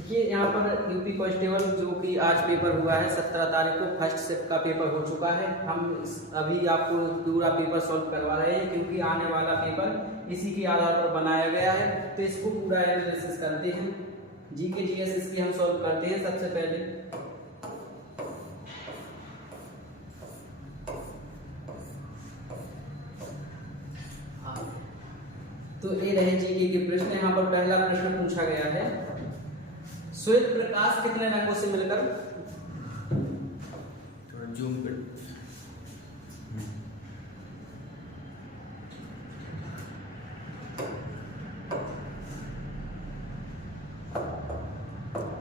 देखिए यहाँ पर यूपी कांस्टेबल जो कि आज पेपर हुआ है 17 तारीख को फर्स्ट सेट का पेपर हो चुका है। हम अभी आपको पूरा पेपर सॉल्व करवा रहे हैं क्योंकि आने वाला पेपर इसी के आधार पर बनाया गया है। तो इसको पूरा एनालिसिस करते हैं, जीके जीएस इसकी हम सॉल्व करते हैं। सबसे पहले तो ये रहे जीके के प्रश्न। यहाँ पर पहला प्रश्न पूछा गया है, श्वेत प्रकाश कितने रंगों से मिलकर, थोड़ा जूम कर,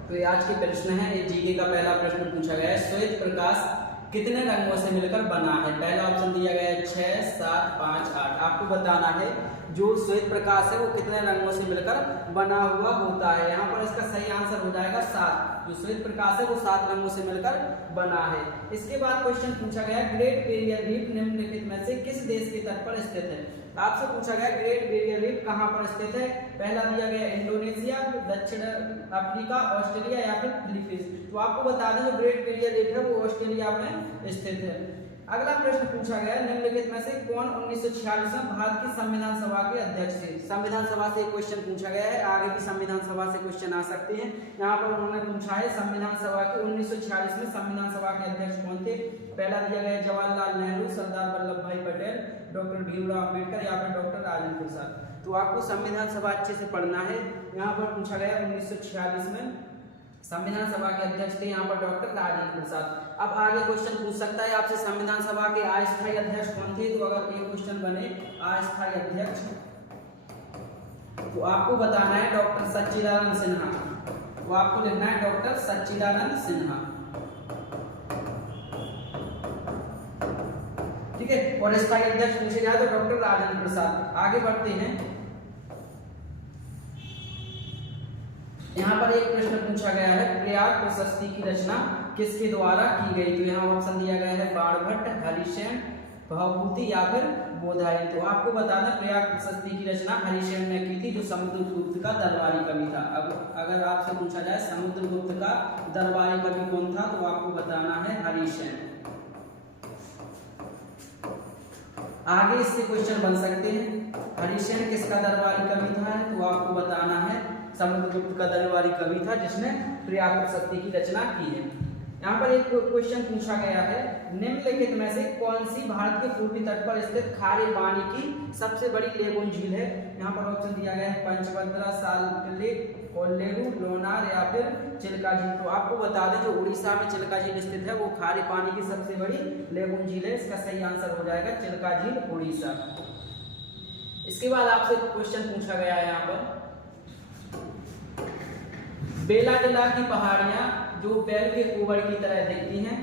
तो ये आज के प्रश्न है। ये जीके का पहला प्रश्न पूछा गया है, श्वेत प्रकाश कितने रंगों से मिलकर बना है। पहला ऑप्शन दिया गया है 6, 7, 5, 8। आपको बताना है जो श्वेत प्रकाश है वो कितने रंगों से मिलकर बना हुआ होता है। यहाँ पर इसका सही आंसर हो जाएगा 7। जो श्वेत प्रकाश है वो 7 रंगों से मिलकर बना है। इसके बाद क्वेश्चन पूछा गया, ग्रेट बैरियर रीफ निम्नलिखित में से किस देश के तट पर स्थित है। आपसे पूछा गया ग्रेट बैरियर रीफ कहाँ पर स्थित है। पहला दिया गया इंडोनेशिया, दक्षिण अफ्रीका, ऑस्ट्रेलिया या फिर फिलीपींस। तो आपको बता दें जो ग्रेट बैरियर रीफ है वो ऑस्ट्रेलिया में स्थित है। अगला प्रश्न पूछा गया, निम्नलिखित में से कौन 1946 में भारत की संविधान सभा के अध्यक्ष थे। संविधान सभा से क्वेश्चन पूछा गया है, आगे की संविधान सभा से क्वेश्चन आ सकते हैं। यहाँ पर उन्होंने पूछा है संविधान सभा के 1946 में संविधान सभा के अध्यक्ष कौन थे। पहला दिया गया जवाहरलाल नेहरू, सरदार वल्लभ भाई पटेल, डॉक्टर भीमराव अम्बेडकर या फिर डॉक्टर राजेंद्र प्रसाद। तो आपको संविधान सभा अच्छे से पढ़ना है। यहाँ पर पूछा गया 1946 में संविधान सभा के अध्यक्ष थे यहाँ पर डॉक्टर राजेंद्र प्रसाद। अब आगे क्वेश्चन पूछ सकता है आपसे संविधान सभा के अस्थायी अध्यक्ष कौन थे। तो अगर ये क्वेश्चन बने अस्थायी अध्यक्ष तो आपको बताना है डॉक्टर सच्चिदानंद सिन्हा। तो आपको लिखना है डॉक्टर सच्चिदानंद सिन्हा, ठीक है। और अस्थायी अध्यक्ष पूछे जाए तो डॉक्टर राजेंद्र प्रसाद। आगे बढ़ते हैं, यहाँ पर एक प्रश्न पूछा गया है, प्रयाग प्रशस्ति की रचना किसके द्वारा की गई। तो यहाँ ऑप्शन दिया गया है बाणभट्ट, हरिसेन, भवभूति या फिर बोधायन। तो आपको बता दें प्रयाग प्रशस्ति की रचना हरिसेन ने की थी जो समुद्रगुप्त का दरबारी कवि था। अब अगर आपसे पूछा जाए समुद्रगुप्त का दरबारी कवि कौन था तो आपको बताना है हरिसेन। आगे इससे क्वेश्चन बन सकते हैं, हरिसेन किसका दरबारी कवि था। तो आपको बताना है समुद्रगुप्त का दरबारी कवि था जिसने प्रयाग प्रशस्ति की रचना की है। यहाँ पर एक क्वेश्चन पूछा गया है, निम्नलिखित में से कौन सी भारत के पूर्वी तट पर स्थित खारे पानी की सबसे बड़ी लेगून झील है। यहाँ पर ऑप्शन दिया गया है पंचभद्रा, साललेक, कोल्लेरू, लोनार या फिर चिल्का झील। तो आपको बता दें जो उड़ीसा में चिल्का झील स्थित है वो खारे पानी की सबसे बड़ी लेगून झील है। इसका सही आंसर हो जाएगा चिल्का झील, उड़ीसा। इसके बाद आपसे क्वेश्चन पूछा गया है यहाँ पर, बेलाडेला की पहाड़ियां जो बैल के कुबड़ की तरह दिखती हैं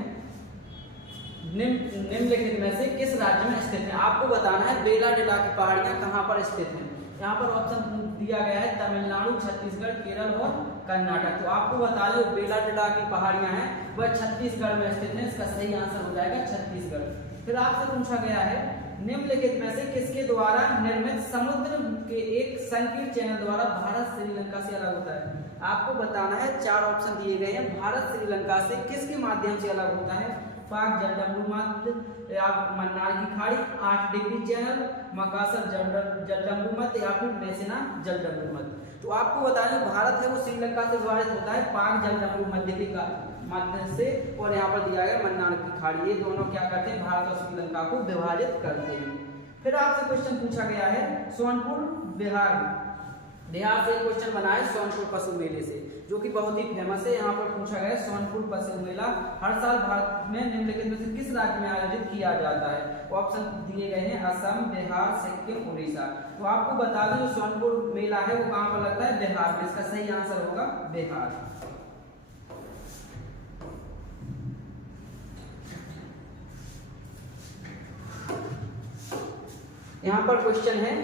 निम्नलिखित में से किस राज्य में स्थित है। आपको बताना है बेलाडेला की पहाड़ियां कहां पर स्थित हैं। यहाँ पर ऑप्शन दिया गया है तमिलनाडु, छत्तीसगढ़, केरल और कर्नाटक। तो आपको बता दें बेलाडेला की पहाड़ियां हैं वह छत्तीसगढ़ में स्थित है। इसका सही आंसर हो जाएगा छत्तीसगढ़। फिर आपसे पूछा गया है, निम्नलिखित में से किसके द्वारा निर्मित समुद्र के एक संकीर्ण चैनल द्वारा भारत श्रीलंका से अलग होता है। आपको बताना है, 4 ऑप्शन दिए गए हैं, भारत श्रीलंका से किसके माध्यम से अलग होता है। पाक जलजंबू या मन्नार की खाड़ी, 8 डिग्री चैनल, मकासर जलजंबू मध्य या फिर मेसिना जलजंबू मध्य। तो आपको बताना भारत है वो श्रीलंका से विभाजित होता है पाक जलजंबू मध्य के माध्यम से, और यहाँ पर दिया गया मन्नार की खाड़ी। ये दोनों क्या करते हैं, भारत और श्रीलंका को विभाजित करते हैं। फिर आपसे क्वेश्चन पूछा गया है सोनपुर बिहार से क्वेश्चन बना है सोनपुर पशु मेले से जो कि बहुत ही फेमस है। यहाँ पर पूछा गया सोनपुर पशु मेला हर साल भारत में निम्नलिखित में से किस राज्य में आयोजित किया जाता है। ऑप्शन दिए गए हैं असम, बिहार, सिक्किम, उड़ीसा। तो आपको बता दें जो सोनपुर मेला है वो कहाँ पर लगता है, बिहार में। इसका सही आंसर होगा बिहार। यहाँ पर क्वेश्चन है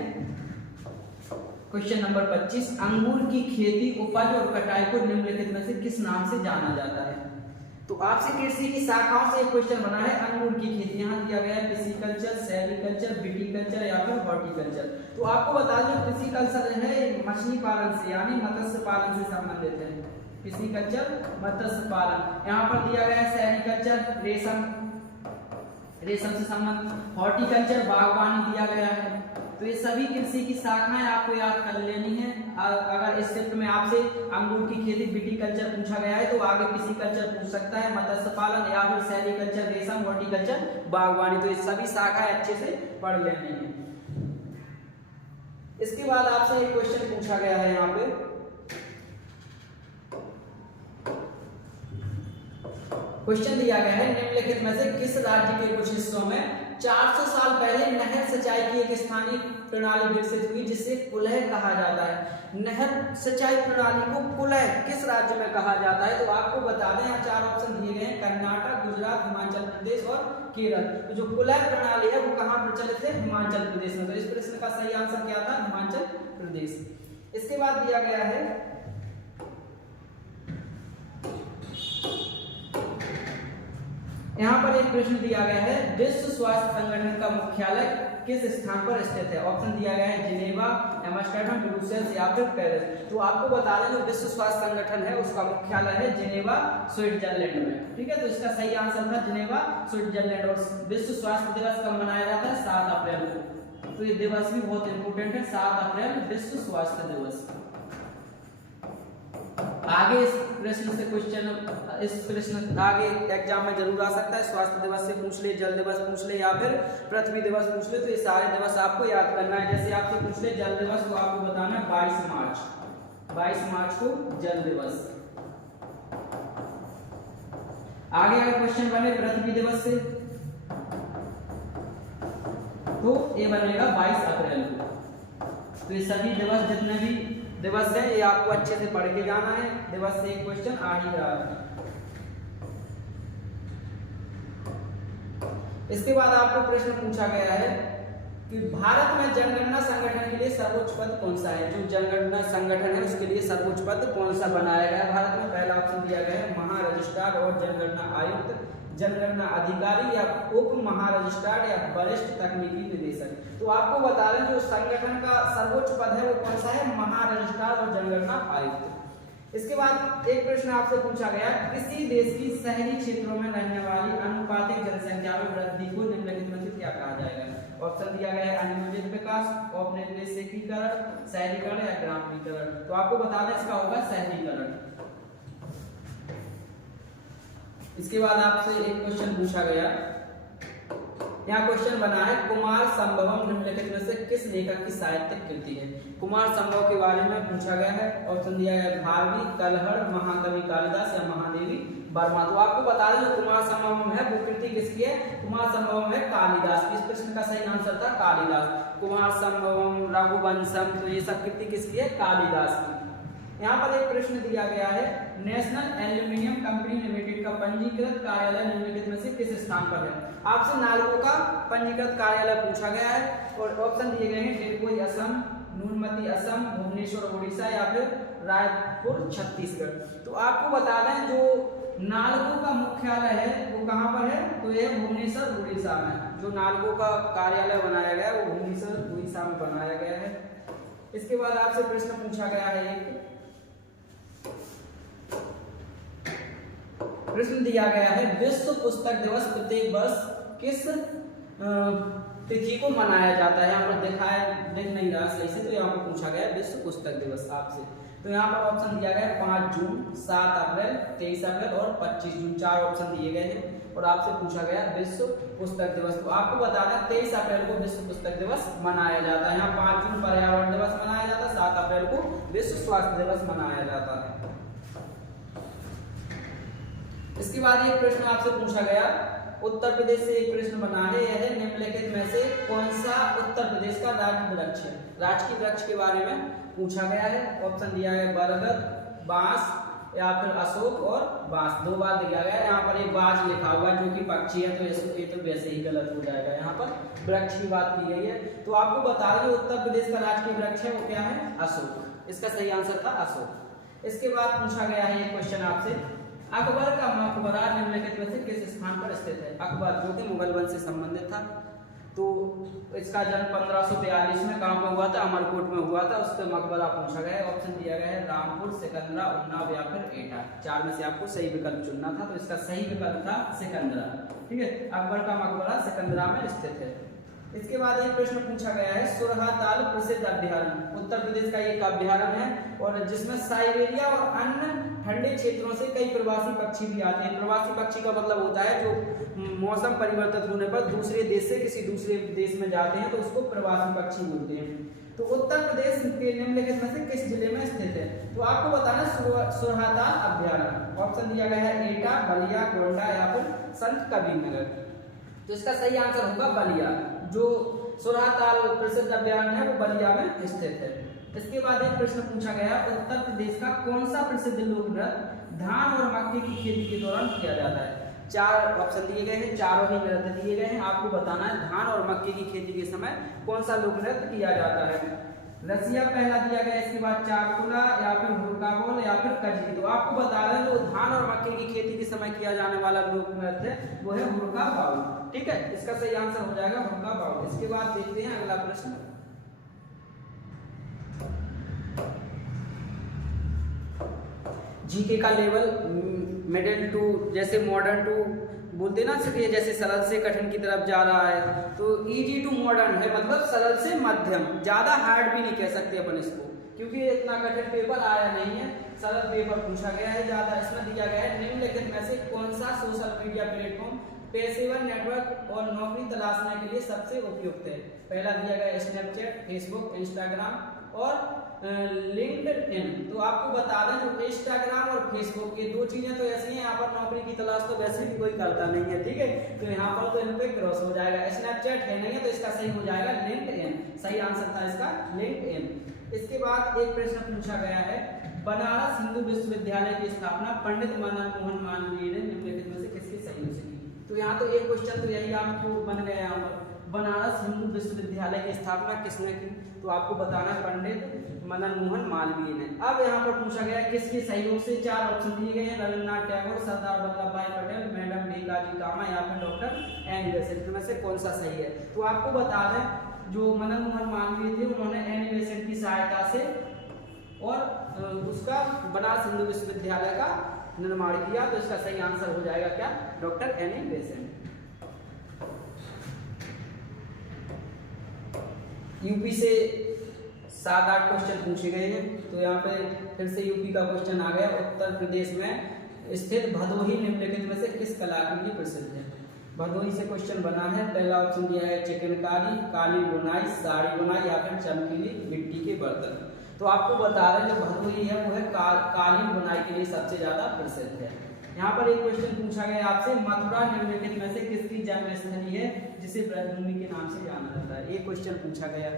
क्वेश्चन नंबर 25, अंगूर की खेती, उपज और कटाई को निम्नलिखित में से किस नाम से जाना जाता है। तो आपसे कृषि की शाखाओं से एक क्वेश्चन बना है अंगूर की खेती। यहाँ दिया गया है पिसिकल्चर, सेरिकल्चर, विटीकल्चर या फिर हॉर्टिकल्चर। तो आपको बता दें पिसिकल्चर है मछली पालन से यानी मत्स्य पालन से संबंधित है। पिसीकल्चर मत्स्य पालन। यहाँ पर दिया गया है सेरीकल्चर रेशम से संबंध, हॉर्टिकल्चर बागवानी दिया गया है। तो ये सभी कृषि की शाखाएं आपको याद कर लेनी है। अगर इस क्षेत्र में आपसे अंगूर की खेती विटीकल्चर पूछा गया है तो आगे पिसीकल्चर पूछ सकता है, मत्स्य पालन या फिर सेरीकल्चर रेशम, हॉर्टिकल्चर बागवानी। तो ये सभी शाखाएं अच्छे से पढ़ लेनी है। इसके बाद आपसे एक क्वेश्चन पूछा गया है यहाँ पे, क्वेश्चन दिया गया है निम्नलिखित में से किस राज्य के कुछ हिस्सों में 400 साल पहले नहर सिंचाई की एक स्थानीय प्रणाली विकसित हुई जिसे कुलह कहा जाता है। नहर सिंचाई प्रणाली को कुलह किस राज्य में कहा जाता है? तो आपको बता दें, यहाँ 4 ऑप्शन दिए गए हैं, कर्नाटक, गुजरात, हिमाचल प्रदेश और केरल। तो जो कुलह प्रणाली है वो कहाँ प्रचलित है? हिमाचल प्रदेश में। तो इस प्रश्न का सही आंसर क्या था? हिमाचल प्रदेश। इसके बाद दिया गया है यहाँ पर एक प्रश्न दिया गया है, विश्व स्वास्थ्य संगठन का मुख्यालय किस स्थान पर स्थित है? ऑप्शन दिया गया है जिनेवा, एम्स्टर्डम, ब्रुसेल्स या फिर पेरिस। तो आपको बता दें जो विश्व स्वास्थ्य संगठन है उसका मुख्यालय है जिनेवा, स्विट्जरलैंड में। ठीक है, तो इसका सही आंसर था जिनेवा, स्विट्जरलैंड। और विश्व स्वास्थ्य दिवस कब मनाया जाता है? 7 अप्रैल को। तो ये दिवस भी बहुत इंपोर्टेंट है, 7 अप्रैल विश्व स्वास्थ्य दिवस। आगे इस प्रश्न से क्वेश्चन, इस प्रश्न आगे एग्जाम में जरूर आ सकता है। स्वास्थ्य दिवस से पूछ ले, जल दिवस पूछ ले या फिर पृथ्वी दिवस पूछ ले। तो ये सारे दिवस आपको याद करना है। जैसे आपसे पूछ ले जल दिवस तो आपको बताना है 22 मार्च को जल दिवस। आगे अगर क्वेश्चन बने पृथ्वी दिवस से तो ये बनेगा 22 अप्रैल को। तो ये सभी दिवस जितने भी दिवस है ये आपको अच्छे से पढ़ के जाना है। दिवस से एक क्वेश्चन आ ही रहा है। इसके बाद आपको प्रश्न पूछा गया है कि भारत में जनगणना संगठन के लिए सर्वोच्च पद कौन सा है? जो जनगणना संगठन है उसके लिए सर्वोच्च पद कौन सा बनाया गया है भारत में? पहला ऑप्शन दिया गया है महारजिस्ट्रार और जनगणना आयुक्त, जनगणना अधिकारी या उप महारजिस्ट्रार या वरिष्ठ तकनीकी निदेशक। तो आपको बता दें जो संगठन का सर्वोच्च पद है वो कौन सा है? महारजिस्ट्रार और जनगणना आयुक्त। इसके बाद एक प्रश्न आपसे पूछा गया, किसी देश की शहरी क्षेत्रों में रहने वाली अनुपातिक जनसंख्या में वृद्धि को निम्नलिखित में से क्या कहा जाएगा? ऑप्शन दिया गया है अनुयोजित विकास, औपनिवेशिकीकरण, शहरीकरण या ग्रामीणीकरण। तो आपको बता दें इसका होगा शहरीकरण। इसके बाद आपसे एक क्वेश्चन पूछा गया, यहाँ क्वेश्चन बना है कुमार संभवम निम्नलिखित में से किस लेखक की साहित्यिक कृति है? कुमार संभव के बारे में पूछा गया है। ऑप्शन दिया गया है भारवी, कलहड़, महाकवि कालिदास या महादेवी वर्मा। तो आपको बता दें जो कुमार संभवम है वो कृति किसकी है? कुमार संभवम है कालिदास की। इस प्रश्न का सही आंसर था कालिदास। कुमार संभवम, रघुवंशम, तो ये सब कृति किसकी है? कालिदास की। यहाँ पर एक प्रश्न दिया गया है, नेशनल एल्यूमिनियम कंपनी लिमिटेड का पंजीकृत कार्यालय निम्नलिखित में से किस स्थान पर है? आपसे नालको का पंजीकृत कार्यालय पूछा गया है और ऑप्शन दिए गए हैं डिडकोई असम, नुनमती असम, भुवनेश्वर उड़ीसा या फिर रायपुर छत्तीसगढ़। तो आपको बता दें जो नालको का मुख्यालय है वो कहाँ पर है? तो ये भुवनेश्वर उड़ीसा में। जो नालको का कार्यालय बनाया गया है वो भुवनेश्वर उड़ीसा में बनाया गया है। इसके बाद आपसे प्रश्न पूछा गया है, एक प्रश्न दिया गया है, विश्व पुस्तक दिवस प्रत्येक वर्ष किस तिथि को मनाया जाता है? यहाँ पर दिख नहीं रहा सही से, तो यहाँ पर पूछा गया विश्व पुस्तक दिवस आपसे। तो यहाँ पर ऑप्शन दिया गया है 5 जून, 7 अप्रैल, 23 अप्रैल और 25 जून। 4 ऑप्शन दिए गए हैं और आपसे पूछा गया विश्व पुस्तक दिवस। तो आपको बता दें 23 अप्रैल को विश्व पुस्तक दिवस मनाया जाता है। यहाँ 5 जून पर्यावरण दिवस मनाया जाता है, 7 अप्रैल को विश्व स्वास्थ्य दिवस मनाया जाता है। इसके बाद एक प्रश्न आपसे पूछा गया, उत्तर प्रदेश से एक प्रश्न बना है, यह है निम्नलिखित में से कौन सा उत्तर प्रदेश का राज्य वृक्ष है? राजकीय वृक्ष के बारे में पूछा गया है। ऑप्शन दिया है बरगद, बांस या फिर अशोक और बांस। 2 बार दिया गया है। यहाँ पर एक बाज लिखा हुआ है जो कि पक्षी है, तो ये तो वैसे ही गलत हो जाएगा। यहाँ पर वृक्ष की बात की गई है। तो आपको बता दें उत्तर प्रदेश का राजकीय वृक्ष है वो क्या है? अशोक। इसका सही आंसर था अशोक। इसके बाद पूछा गया है ये क्वेश्चन आपसे, अकबर का मकबरा निम्नलिखित में से किस स्थान पर स्थित है? अकबर जो कि मुगल वंश से संबंधित था। तो इसका जन्म 1542 में कहाँ पे हुआ था? अमरकोट में हुआ था। उसका मकबरा पूछा गया है। ऑप्शन दिया गया है रामपुर, सिकंदरा, उन्नाव या फिर एटा। चार में से आपको सही विकल्प चुनना था, तो इसका सही विकल्प था सिकंदरा। ठीक है, अकबर का मकबरा सिकंदरा में स्थित है। इसके बाद एक प्रश्न पूछा गया है, सुरहाताल प्रसिद्ध अभ्यारण्य उत्तर प्रदेश का एक अभ्यारण्य है और जिसमें साइबेरिया और अन्य ठंडे क्षेत्रों से कई प्रवासी पक्षी भी आते हैं। प्रवासी पक्षी का मतलब होता है जो मौसम परिवर्तित होने पर दूसरे देश से किसी दूसरे देश में जाते हैं, तो उसको प्रवासी पक्षी बोलते हैं। तो उत्तर प्रदेश के निम्नलिखित में से किस जिले में स्थित है? तो आपको बताना सुरहाताल अभ्यारण्य। ऑप्शन दिया गया है एटा, बलिया, गोंडा या फिर संत कबीरनगर। तो इसका सही आंसर होगा बलिया। जो सुरहाताल प्रसिद्ध अभ्यारण्य है वो बलिया में स्थित है। इसके बाद एक प्रश्न पूछा गया, उत्तर प्रदेश का कौन सा प्रसिद्ध लोक नृत्य धान और मक्के की खेती के दौरान किया जाता है? चार ऑप्शन दिए गए हैं, चारों ही नृत्य दिए गए हैं। आपको बताना है धान और मक्के की खेती के समय कौन सा लोक नृत्य किया जाता है। रसिया पहला दिया गया, इसके बाद चाकुला या फिर हुड़का बोल या फिर कजरी। तो आपको बता रहे हैं जो धान और मक्के की खेती के समय किया जाने वाला लोक नृत्य है वो है हुड़का बाउल। ठीक है, इसका सही आंसर हो जाएगा हुड़का बाउल। इसके बाद देखते हैं अगला प्रश्न। जीके का लेवल मिडिल टू, जैसे मॉडर्न टू बोलते ना, सिर्फ ये जैसे सरल से कठिन की तरफ जा रहा है, तो इजी टू मॉडर्न है, मतलब सरल से मध्यम। ज्यादा हार्ड भी नहीं कह सकते अपन इसको, क्योंकि इतना कठिन पेपर आया नहीं है, सरल पेपर पूछा गया है ज्यादा। इसमें दिया गया है निम्नलिखित में से कौन सा सोशल मीडिया प्लेटफॉर्म पेशेवर नेटवर्क और नौकरी तलाशने के लिए सबसे उपयुक्त है? पहला दिया गया स्नैपचैट, फेसबुक, इंस्टाग्राम और लिंक्डइन। तो आपको बता दें जो इंस्टाग्राम और फेसबुक, ये दो चीजें तो ऐसी हैं, यहाँ पर नौकरी की तलाश तो वैसे भी कोई करता नहीं है। ठीक है, तो यहाँ पर तो इन पे क्रॉस हो जाएगा। स्नैपचैट है नहीं है, तो इसका सही हो जाएगा लिंक्डइन। सही आंसर था इसका लिंक्डइन। इसके बाद एक प्रश्न पूछा गया है, बनारस हिंदू विश्वविद्यालय की स्थापना पंडित मदन मोहन मालवीय ने निम्नलिखित में से किसके सहयोग से की? तो यहाँ तो एक क्वेश्चन तो यही आपको बन गया यहाँ पर, बनारस हिंदू विश्वविद्यालय की स्थापना किसने की? तो आपको बताना है पंडित मदन मोहन मालवीय ने। अब यहाँ पर पूछा गया किसके सहयोग से? चार ऑप्शन दिए गए हैं, रविन्द्रनाथ टैगोर, सरदार वल्लभ भाई पटेल, मैडम भीकाजी कामा या फिर डॉक्टर एन बेसेंट में से कौन सा सही है? तो आपको बता दें जो मदन मोहन मालवीय थे उन्होंने एन बेसेंट की सहायता से और उसका बनारस हिंदू विश्वविद्यालय का निर्माण किया। तो इसका सही आंसर हो जाएगा क्या? Doctor N Besant. यूपी से 7-8 क्वेश्चन पूछे गए हैं, तो यहाँ पे फिर से यूपी का क्वेश्चन आ गया। उत्तर प्रदेश में स्थित भदोही निम्नलिखित में से किस कला के लिए प्रसिद्ध है? भदोही से क्वेश्चन बना है। पहला ऑप्शन दिया है चिकनकारी, कालीन बुनाई, साड़ी बुनाई या फिर चमकीली मिट्टी के बर्तन। तो आपको बता रहे हैं जो भदोही है वो है कालीन बुनाई के लिए सबसे ज्यादा प्रसिद्ध है। यहाँ पर एक क्वेश्चन पूछा गया आपसे, मथुरा निम्नलिखित में से किसकी जन्मस्थली है जिसे ब्रजभूमि के नाम से जाना जाता है? एक क्वेश्चन पूछा गया।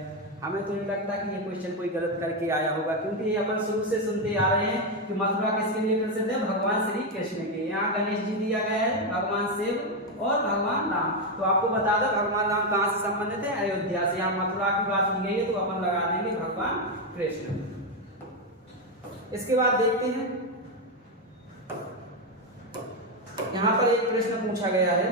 हमें तो नहीं लगता कि ये क्वेश्चन कोई गलत करके आया होगा, क्योंकि ये अपन शुरू से सुनते आ रहे हैं कि मथुरा किसके लिए प्रसिद्ध है? भगवान श्री कृष्ण के। यहाँ गणेश जी दिया गया है, भगवान शिव और भगवान राम। तो आपको बता दें भगवान राम कहाँ से संबंधित है? अयोध्या से। यहाँ मथुरा की बात की गई है तो अपन लगा देंगे भगवान कृष्ण। इसके बाद देखते हैं, यहाँ पर एक प्रश्न पूछा गया है,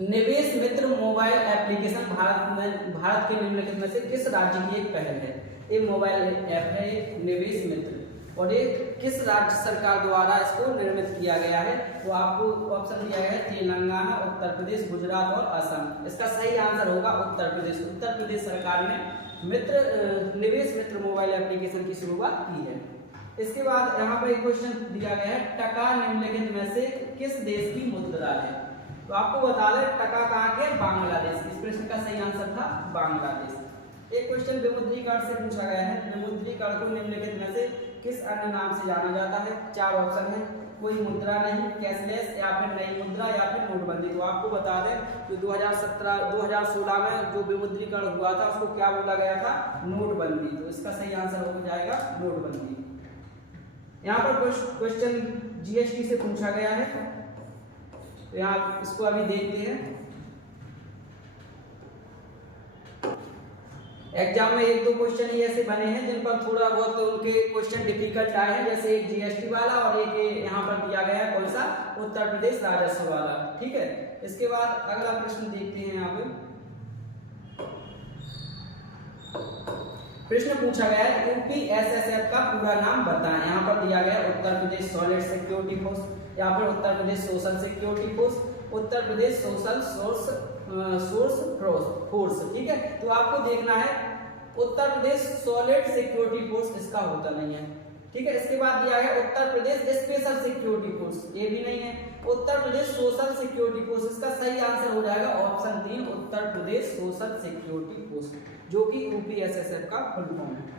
निवेश मित्र मोबाइल एप्लीकेशन भारत के निम्नलिखित में से किस राज्य की एक पहल है? एक मोबाइल ऐप है एक निवेश मित्र, और ये किस राज्य सरकार द्वारा इसको निर्मित किया गया है? तो आपको ऑप्शन दिया गया है तेलंगाना, उत्तर प्रदेश, गुजरात और असम। इसका सही आंसर होगा उत्तर प्रदेश। उत्तर प्रदेश सरकार ने निवेश मित्र मोबाइल एप्लीकेशन की शुरुआत की है। इसके बाद यहाँ पर एक क्वेश्चन दिया गया है, टका निम्नलिखित में से किस देश की मुद्रा है? तो आपको बता दें टका कहाँ के? बांग्लादेश। इस प्रश्न का सही आंसर था बांग्लादेश। एक क्वेश्चन विमुद्रीकरण से पूछा गया है, विमुद्रीकरण को निम्नलिखित में से किस अन्य नाम से जाना जाता है? चार ऑप्शन है, कोई मुद्रा नहीं, कैशलेस या फिर नई मुद्रा या फिर नोटबंदी। तो आपको बता दें कि 2016 में जो विमुद्रीकरण हुआ था उसको क्या बोला गया था? नोटबंदी। तो इसका सही आंसर हो जाएगा नोटबंदी। यहाँ पर क्वेश्चन जीएसटी से पूछा गया है, तो यहाँ इसको अभी देखते हैं। एग्जाम में एक दो क्वेश्चन ही ऐसे बने हैं जिन पर थोड़ा बहुत तो उनके क्वेश्चन डिफिकल्ट आए हैं, जैसे एक जीएसटी वाला और एक यहाँ पर दिया गया है कौन सा? उत्तर प्रदेश राजस्व वाला। ठीक है, इसके बाद अगला प्रश्न देखते हैं यहाँ पे। प्रश्न पूछा गया है यूपीएसएसएफ का पूरा नाम बताएं। यहाँ पर दिया गया Uttar Pradesh solid security force, यहाँ पर Uttar Pradesh social security force, Uttar Pradesh social source force. ठीक है, तो आपको देखना है Uttar Pradesh solid security force, इसका होता नहीं है। ठीक है, इसके बाद दिया गया Uttar Pradesh special security force, ये भी नहीं है। Uttar Pradesh social security force, इसका सही आंसर हो जाएगा option 3 Uttar Pradesh social security force, जो कि यूपीएसएसएफ का फुल फॉर्म है।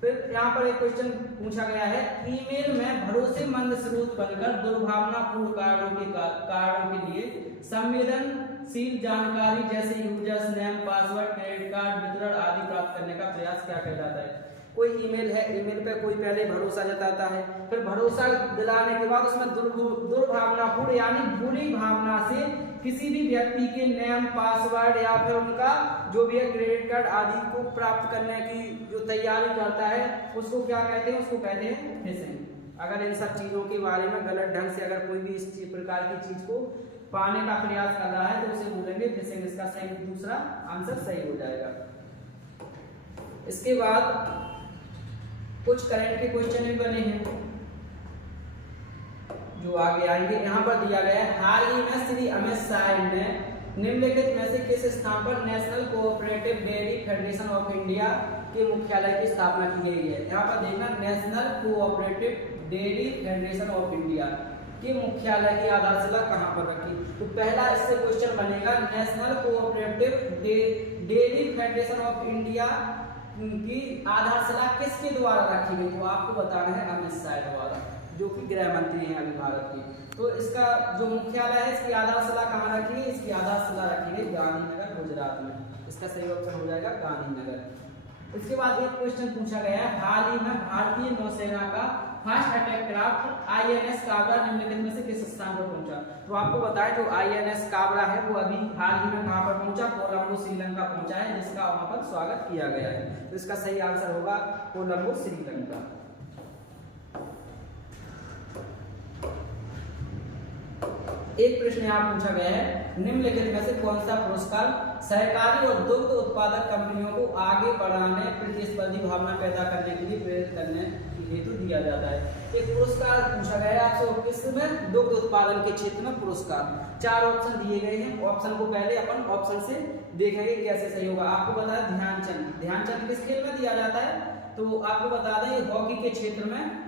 फिर यहाँ पर एक क्वेश्चन पूछा गया है ईमेल में भरोसेमंद स्रोत बनकर दुर्भावनापूर्ण कारणों के लिए संवेदनशील जानकारी जैसे users name, password, credit card वितरण आदि प्राप्त करने का प्रयास क्या कहलाता है। कोई ईमेल है, ईमेल पे कोई पहले भरोसा जताता है, फिर भरोसा दिलाने के बाद उसमें दुर्भावनापूर्ण यानी बुरी भावना से किसी भी व्यक्ति के नेम, पासवर्ड या फिर उनका जो भी है क्रेडिट कार्ड आदि को प्राप्त करने की जो तैयारी करता है उसको क्या कहते हैं, उसको कहते हैं फिशिंग। अगर इन सब चीजों के बारे में गलत ढंग से अगर कोई भी इस प्रकार की चीज को पाने का प्रयास कर रहा है तो उसे बोलेंगे फिशिंग। इसका सही दूसरा आंसर सही हो जाएगा। इसके बाद कुछ करंट के क्वेश्चन भी बने हैं जो आगे आएंगे। यहाँ पर दिया गया है हाल ही में श्री अमित शाह ने निम्नलिखित में से किस स्थान पर national cooperative dairy federation of India के मुख्यालय की स्थापना की गई है। यहाँ पर देखना national cooperative dairy federation of India के मुख्यालय की आधारशिला कहाँ पर रखी। तो पहला इससे क्वेश्चन बनेगा national cooperative dairy federation of India की आधारशिला किसके द्वारा रखी गई। तो आपको बताना है अमित शाह द्वारा, जो कि गृह मंत्री हैं अभी भारत के। तो इसका जो मुख्यालय है इसकी आधारशिला कहाँ रखी गई, इसकी आधारशिला रखी गई गांधीनगर गुजरात में। इसका सही ऑप्शन हो जाएगा गांधीनगर। इसके बाद एक क्वेश्चन पूछा गया है हाल ही में भारतीय नौसेना का first attack craft INS Kabra निम्नलिखित में से किस स्थान पर पहुंचा। तो आपको बताएं जो आईएनएस काबरा है वो अभी हाल ही में कहां पर पहुंचा, कोलंबो श्रीलंका पहुंचा है, जिसका वहां पर स्वागत किया गया है। तो इसका सही आंसर होगा कोलंबो श्रीलंका। एक प्रश्न यहाँ पूछा गया है निम्नलिखित में से कौन सा पुरस्कार सहकारी और दुग्ध उत्पादक कंपनियों को आगे बढ़ाने, प्रतिस्पर्धी भावना पैदा करने के लिए प्रेरित करने हेतु दिया जाता है। एक पुरस्कार पूछा गया है आपसे किसमें, दुग्ध उत्पादन के क्षेत्र में पुरस्कार। 4 ऑप्शन दिए गए हैं, ऑप्शन को पहले अपन ऑप्शन से देखेंगे कैसे सही होगा। आपको बता दें ध्यानचंद, ध्यानचंद किस खेल में दिया जाता है, तो आपको बता दें हॉकी के क्षेत्र में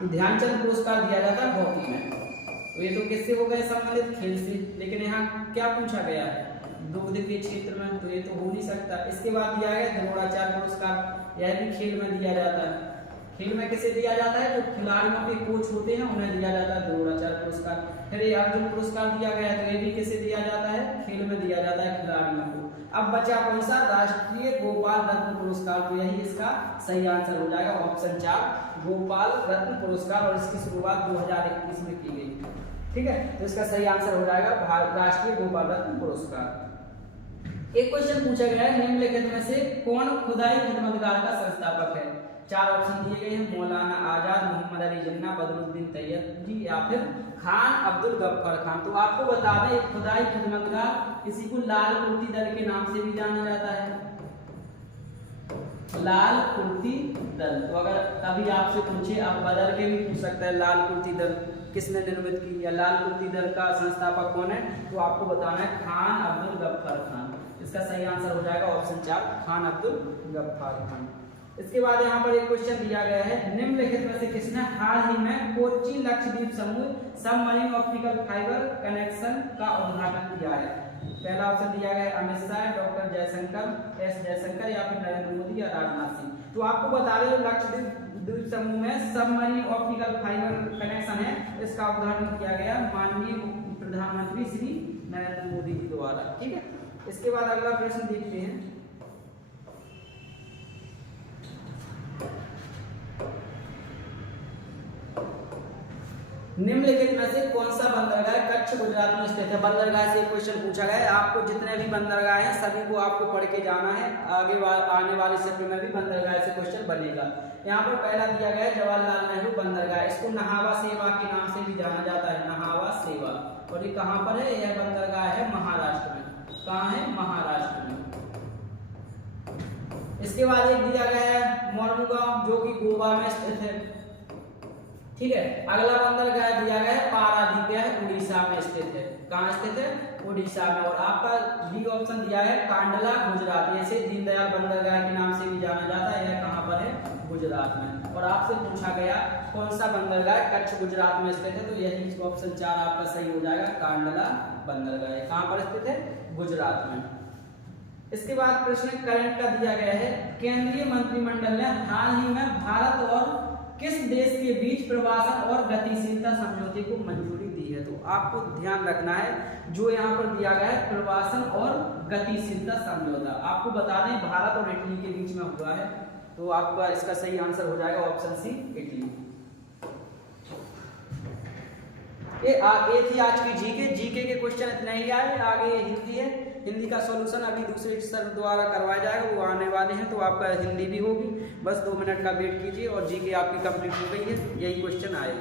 ध्यानचंद पुरस्कार दिया जाता है हॉकी में। तो ये तो किससे हो गए, संबंधित खेल से, लेकिन यहाँ क्या पूछा गया है दुग्ध के क्षेत्र में, तो ये तो हो नहीं सकता। इसके बाद दिया गया द्रोणाचार्य पुरस्कार, यह भी खेल में दिया जाता है। खेल में किसे दिया जाता है, जो खिलाड़ियों के कोच होते हैं उन्हें दिया जाता है द्रोणाचार्य पुरस्कार। फिर ये अर्जुन पुरस्कार दिया गया है, तो ये भी किसे दिया जाता है, खेल में दिया जाता है खिलाड़ियों को। अब बचा कौन सा, राष्ट्रीय गोपाल रत्न पुरस्कार। तो यही इसका सही आंसर हो जाएगा ऑप्शन 4 गोपाल रत्न पुरस्कार, और इसकी शुरुआत 2021 में की गई। ठीक है, तो इसका सही आंसर हो जाएगा राष्ट्रीय गोपाल रत्न पुरस्कार। एक क्वेश्चन पूछा गया है निम्नलिखित में से कौन खुदाई खिदमतगार का संस्थापक है। 4 ऑप्शन दिए गए हैं मौलाना आजाद, मोहम्मद अली जिन्ना, बदरुद्दीन तैयब जी या फिर खान अब्दुल गफ्फार खान। तो आपको बता दें खुदाई खिदमतगार किसी को लाल कुर्ती दल के नाम से भी जाना जाता है, लाल कुर्ती दल। तो अगर कभी आपसे पूछे, आप बदल के भी पूछ सकते हैं लाल कुर्ती दल किसने निर्मित की या लाल कुर्ती दल का संस्थापक कौन है, तो आपको बताना है खान अब्दुल गफ्फार खान। इसका सही आंसर हो जाएगा ऑप्शन 4 खान अब्दुल गफ्फार खान। इसके बाद यहाँ पर एक क्वेश्चन दिया गया है निम्नलिखित में से किसने हाल ही में कोच्चि लक्षद्वीप समूह सबमरीन ऑप्टिकल फाइबर कनेक्शन का उद्घाटन किया है। पहला ऑप्शन दिया गया है अमित शाह, डॉक्टर जयशंकर, एस जयशंकर या फिर नरेंद्र मोदी या राजनाथ सिंह। तो आपको बता दें लक्षद्वीप समूह में सबमरीन ऑप्टिकल फाइबर कनेक्शन है, इसका उद्घाटन किया गया माननीय प्रधानमंत्री श्री नरेंद्र मोदी जी द्वारा। ठीक है, इसके बाद अगला प्रश्न देखते हैं। निम्नलिखित में से कौन सा बंदरगाह कच्छ गुजरात में स्थित है? बंदरगाह से एक क्वेश्चन पूछा गया है। आपको जितने भी बंदरगाह हैं सभी को आपको पढ़ के जाना है, आने वाले सत्र में भी बंदरगाह से क्वेश्चन बनेगा। यहाँ पर पहला दिया गया है जवाहरलाल नेहरू बंदरगाह, इसको नहावा सेवा के नाम से भी जाना जाता है, नहावा सेवा। और ये कहाँ पर है? यह बंदरगाह है महाराष्ट्र में। कहाँ है? महाराष्ट्र में। इसके बाद एक दिया गया है मोरमुगांव जो कि गोवा में स्थित है। ठीक है, अगला बंदरगाह दिया गया है पारादीप, है उड़ीसा में स्थित है। कहाँ स्थित है? उड़ीसा में। और आपका बी ऑप्शन दिया है कांडला गुजरात, ऐसे दीनदयाल बंदरगाह के नाम से भी जाना जाता है। यह कहाँ पर है? गुजरात में। और आपसे पूछा गया कौन सा बंदरगाह कच्छ गुजरात में स्थित है, तो यही ऑप्शन 4 आपका सही हो जाएगा, कांडला बंदरगाह। कहाँ पर स्थित है? गुजरात में। इसके बाद प्रश्न करंट का दिया गया है, केंद्रीय मंत्रिमंडल ने हाल ही में भारत और किस देश के बीच प्रवासन और गतिशीलता समझौते को मंजूरी दी है? तो आपको ध्यान रखना है जो यहाँ पर दिया गया है प्रवासन और गतिशीलता समझौता, आपको बता दें भारत और इटली के बीच में हुआ है। तो आपका इसका सही आंसर हो जाएगा ऑप्शन सी, इटली। ये थी आज की जीके के क्वेश्चन इतने ही आए। आगे हिंदी है, हिंदी का सॉल्यूशन अभी दूसरे सर द्वारा करवाया जाएगा, वो आने वाले हैं, तो आपका हिंदी भी होगी। बस 2 मिनट का वेट कीजिए और जीके आपकी कंप्लीट हो गई है, यही क्वेश्चन आए।